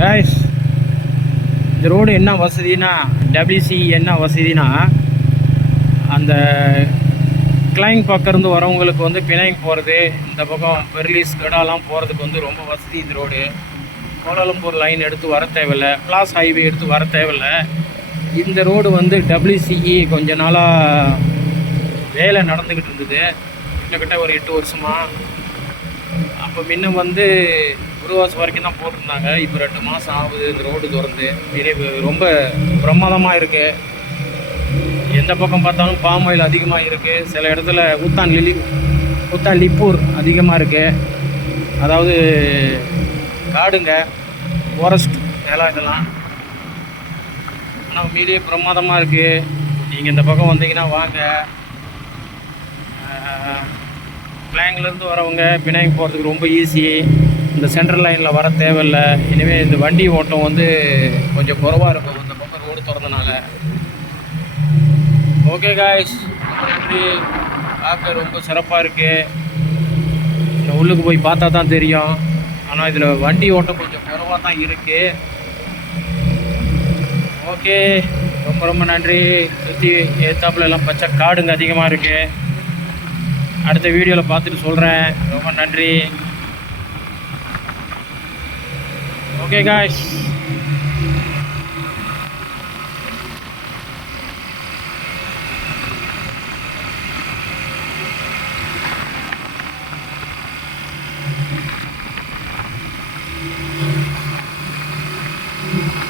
Guys, இந்த road என்ன வசதினா, WC என்ன வசதினா, அந்த கிளைங் பக்கம் இருந்து வரவங்களுக்கு வந்து பிணைங் போகிறது, இந்த பக்கம் பெர்லிஸ் கடாலாம் போகிறதுக்கு வந்து ரொம்ப வசதி. இந்த ரோடு கோலாலம்பூர் லைன் எடுத்து வர தேவையில்லை, பிளாஸ் ஹைவே எடுத்து வர தேவையில்லை. இந்த ரோடு வந்து டபிள்யூசிஇ கொஞ்ச நாளாக வேலை நடந்துக்கிட்டு இருந்தது, கிட்டத்தட்ட ஒரு 8 வருஷமாக. அப்போ முன்ன வந்து குருவாஸ் வரைக்கும் தான் போட்டிருந்தாங்க. இப்போ 2 மாதம் ஆகுது இந்த ரோடு திறந்து. ரொம்ப பிரமாதமாக இருக்குது. எந்த பக்கம் பார்த்தாலும் பாம் ஆயில் அதிகமாக இருக்குது. சில இடத்துல ஊத்தான் லிப்பூர் அதிகமாக இருக்குது. அதாவது காடுங்க, ஃபாரஸ்ட் நிலம் இதெல்லாம். ஆனால் மீதியே பிரமாதமாக இருக்குது. நீங்கள் இந்த பக்கம் வந்தீங்கன்னா வாங்க. கிளாங்லேருந்து வரவங்க பினாங் போகிறதுக்கு ரொம்ப ஈஸி. இந்த சென்ட்ரல் லைனில் வர தேவையில்லை. இனிமேல் இந்த வண்டி ஓட்டம் வந்து கொஞ்சம் குறவாக இருக்கும் இந்த பக்கம் ரோடு திறந்தனால. ஓகே காய்ஸ், நன்றி. பார்க்க ரொம்ப சிறப்பாக இருக்குது. இந்த உள்ளுக்கு போய் பார்த்தா தான் தெரியும். ஆனால் இதில் வண்டி ஓட்டம் கொஞ்சம் குறவாக தான் இருக்குது. ஓகே, ரொம்ப ரொம்ப நன்றி. சுற்றி ஏத்தாப்புல எல்லாம் பச்சை காடுங்க அதிகமாக இருக்குது. அடுத்த வீடியோவில் பார்த்துட்டு சொல்கிறேன். ரொம்ப நன்றி. Okay guys.